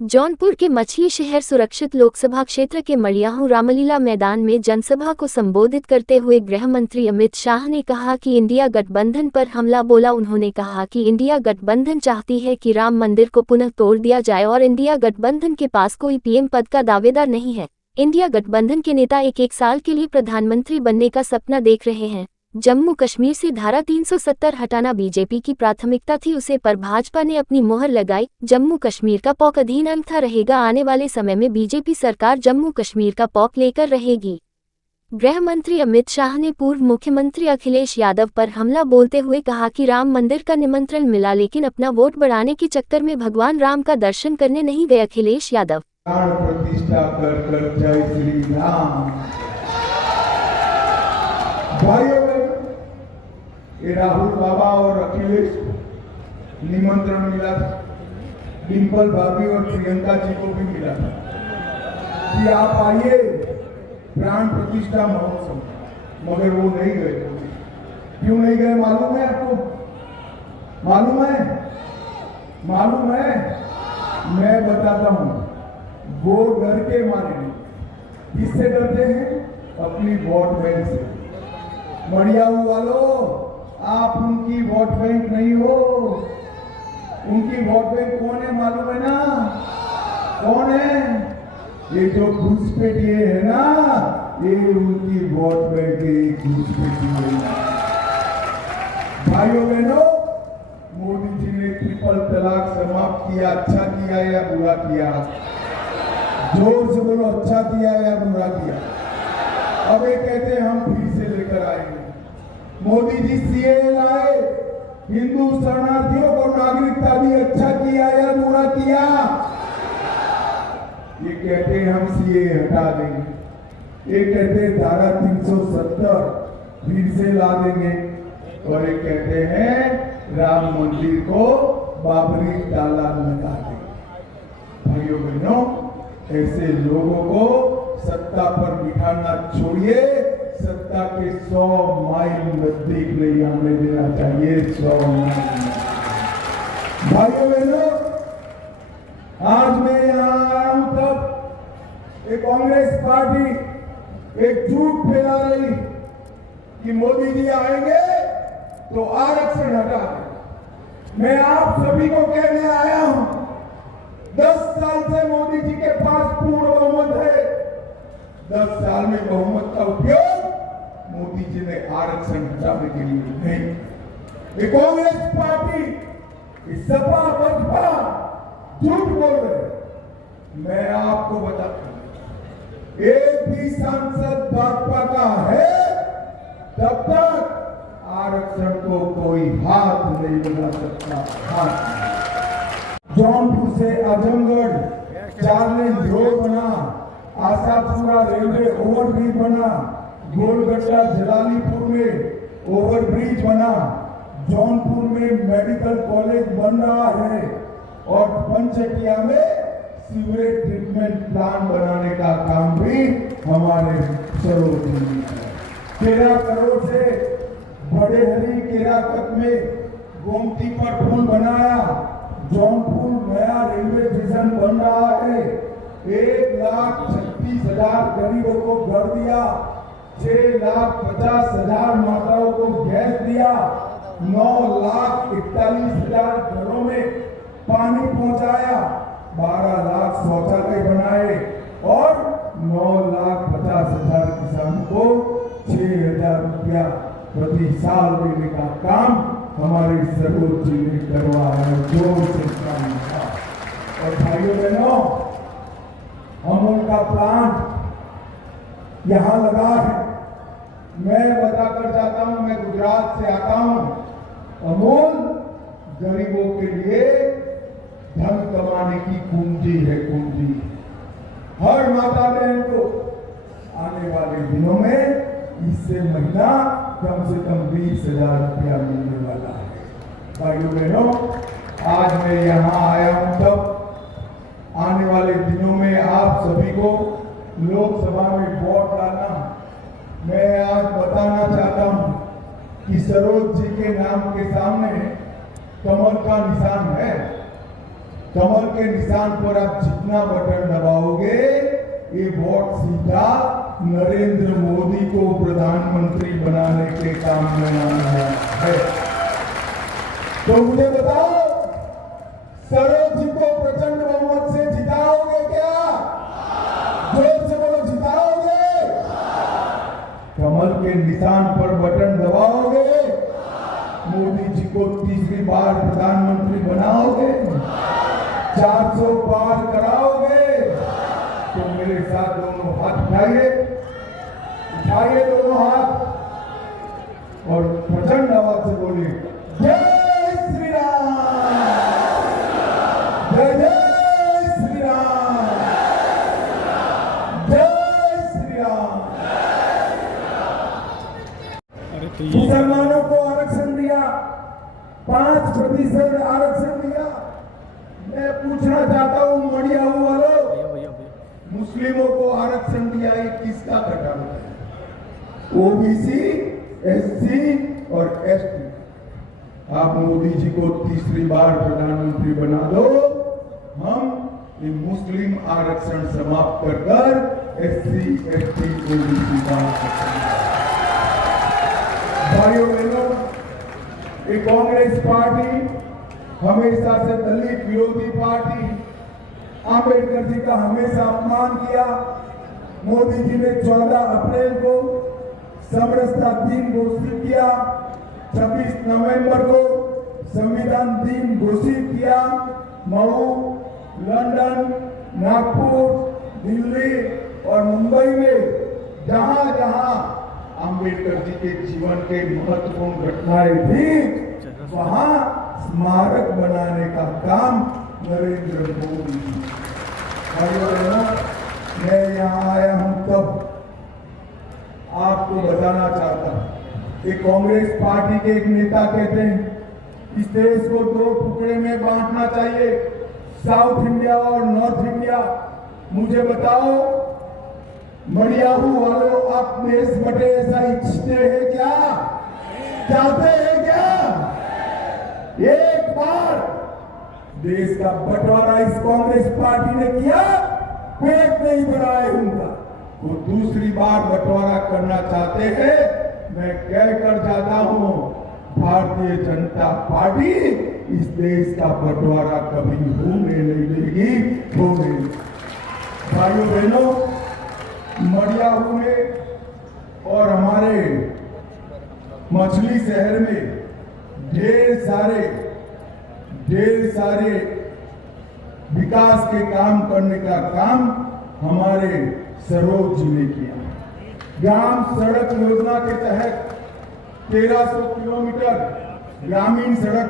जौनपुर के मछली शहर सुरक्षित लोकसभा क्षेत्र के मड़ियाहू रामलीला मैदान में जनसभा को संबोधित करते हुए गृह मंत्री अमित शाह ने कहा कि इंडिया गठबंधन पर हमला बोला। उन्होंने कहा कि इंडिया गठबंधन चाहती है कि राम मंदिर को पुनः तोड़ दिया जाए और इंडिया गठबंधन के पास कोई पीएम पद का दावेदार नहीं है। इंडिया गठबंधन के नेता एक साल के लिए प्रधानमंत्री बनने का सपना देख रहे हैं। जम्मू कश्मीर से धारा 370 हटाना बीजेपी की प्राथमिकता थी, उसे पर भाजपा ने अपनी मोहर लगाई। जम्मू कश्मीर का पॉक अधीन अंग था, रहेगा। आने वाले समय में बीजेपी सरकार जम्मू कश्मीर का पॉक लेकर रहेगी। गृह मंत्री अमित शाह ने पूर्व मुख्यमंत्री अखिलेश यादव पर हमला बोलते हुए कहा कि राम मंदिर का निमंत्रण मिला, लेकिन अपना वोट बढ़ाने के चक्कर में भगवान राम का दर्शन करने नहीं गए अखिलेश यादव। प्राण प्रतिष्ठा कर जय श्री राम। भाइयों, ये राहुल बाबा और अखिलेश को निमंत्रण मिला था, डिम्पल भाभी और प्रियंका जी को भी मिला था कि आप आइए प्राण प्रतिष्ठा महोत्सव, मगर वो नहीं गए। क्यों नहीं गए मालूम है आपको? मालूम है? मैं बताता हूँ। वो डर के मारे नहीं। किससे डरते हैं? अपनी वोट बैंक से। मड़ियाहू वालों, आप उनकी वोट बैंक नहीं हो। उनकी वोट बैंक कौन है मालूम है ना? कौन है? ये जो घुसपैठिए है ना, ये उनकी वोट बैंक की घुसपैठिए है। भाइयों बहनों, मोदी जी ने ट्रिपल तलाक समाप्त किया। अच्छा किया या बुरा किया? जोर से बोलो, अच्छा किया या बुरा किया? अब ये कहते हैं हम फिर से लेकर आएंगे। मोदी जी सीए लाए, हिंदू शरणार्थियों को नागरिकता दी। अच्छा किया या बुरा किया? ये कहते हैं हम सीए हटा देंगे। ये कहते हैं धारा 370 फिर से ला देंगे। और ये कहते हैं राम मंदिर को बाबरी ताला लगा देंगे। भाइयों बहनों, ऐसे लोगों को सत्ता पर बिठाना छोड़िए, सत्ता के 100 माइल नजदीक नहीं आने देना चाहिए। 100 माइल। भाइयों बहनों, आज मैं यहां आया हूं तब एक कांग्रेस पार्टी एक झूठ फैला रही कि मोदी जी आएंगे तो आरक्षण हटा दें। मैं आप सभी को कहने आया हूं, 10 साल से मोदी जी के पास पूर्ण बहुमत है। 10 साल में बहुमत का उपयोग मोदी जी ने आरक्षण हटाने के लिए नहीं। ये कांग्रेस पार्टी, सपा बसपा झूठ बोल रहे। मैं आपको बताता हूं, एक भी सांसद भाजपा का है तब तक आरक्षण को कोई हाथ नहीं लगा सकता। जौनपुर से आजमगढ़ 4 लेन रोड बना, आशापुरा रेलवे ओवरब्रिज बना, गोलगट्टा जलालीपुर में ओवरब्रिज बना, जौनपुर में मेडिकल कॉलेज बन रहा है और पंचकिया में सीवरेज ट्रीटमेंट प्लांट बनाने का काम भी हमारे सरोज में है। 13 करोड़ से बड़े हरी केराकत में गोमती पर पुल बनाया। जौनपुर नया रेलवे स्टेशन बन रहा है। 1,36,000 गरीबों को घर दिया। 6,50,000 माताओं को गैस दिया। 9,41,000 घरों में पानी पहुंचाया। 12 लाख शौचालय बनाए और 9,50,000 किसानों को 6,000 रुपया प्रति साल देने का काम हमारे सरोज जी ने करवाया। जोर से काम था। और भाइयों बहनों, हम उनका प्लांट यहां लगा है। मैं बताकर जाता हूं, मैं गुजरात से आता हूं। अमूल गरीबों के लिए धन कमाने की कुंजी है, कुंजी। हर माता बहन को आने वाले दिनों में इससे महीना कम से कम 20,000 रुपया मिलने वाला है। भाइयों बहनों, आज मैं यहाँ आया हूँ तब आने वाले दिनों में आप सभी को लोकसभा में वोट डालना। मैं आज बताना चाहता हूँ कि सरोज जी के नाम के सामने कमल का निशान है। कमल के निशान पर आप जितना बटन दबाओगे ये वोट सीधा नरेंद्र मोदी को प्रधानमंत्री बनाने के काम में आना है। तो मुझे बताओ, सरोज जी को प्रचंड बहुमत से जिताओगे क्या? जोर से बोलो, जिताओगे? कमल के निशान पर बटन दबाओगे? मोदी जी को तीसरी बार प्रधानमंत्री बनाओगे? 400 पार कराओगे? तो मेरे साथ दोनों हाथ उठाइए, उठाइए दोनों हाथ और प्रचंड आवाज से बोलिए, जय श्री राम, जय जय श्री राम, जय श्री राम। मुसलमानों को आरक्षण दिया, 5% आरक्षण दिया। मैं पूछना चाहता हूं मड़ियाऊ वालों, मुस्लिमों को आरक्षण दिया, ये किसका घटाना है? ओबीसी, एससी और एसटी। आप मोदी जी को तीसरी बार प्रधानमंत्री बना दो, हम ये मुस्लिम आरक्षण समाप्त कर एससी, एसटी, ओबीसी का भाइयों बहनों, ये कांग्रेस पार्टी हमेशा से दलित विरोधी पार्टी, आंबेडकर जी का हमेशा अपमान किया। मोदी जी ने 14 अप्रैल को समरसता दिन घोषित किया, 26 नवंबर को संविधान दिन घोषित किया। मऊ, लंदन, नागपुर, दिल्ली और मुंबई में जहां जहां आंबेडकर जी के जीवन के महत्वपूर्ण घटनाएं थी, वहां स्मारक बनाने का काम नरेंद्र मोदी जी। भाइयों बहनों, मैं यहाँ आया हूं तब आपको बताना चाहता हूं, ये कांग्रेस पार्टी के एक नेता कहते हैं इस देश को 2 टुकड़े में बांटना चाहिए, साउथ इंडिया और नॉर्थ इंडिया। मुझे बताओ मड़ियाहू वालों, आप देश बटे ऐसा इच्छते हैं क्या? चाहते हैं क्या? एक बार देश का बंटवारा इस कांग्रेस पार्टी ने किया, पेट नहीं भराए उनका, वो दूसरी बार बंटवारा करना चाहते हैं। मैं कहकर जाता हूं, भारतीय जनता पार्टी इस देश का बंटवारा कभी होने नहीं देगी, होने। भाइयों बहनों, मड़ियाहू में और हमारे मछली शहर में ढेर सारे विकास के काम करने का काम हमारे सरोज जी ने किया। ग्राम सड़क योजना के तहत 1300 किलोमीटर ग्रामीण सड़क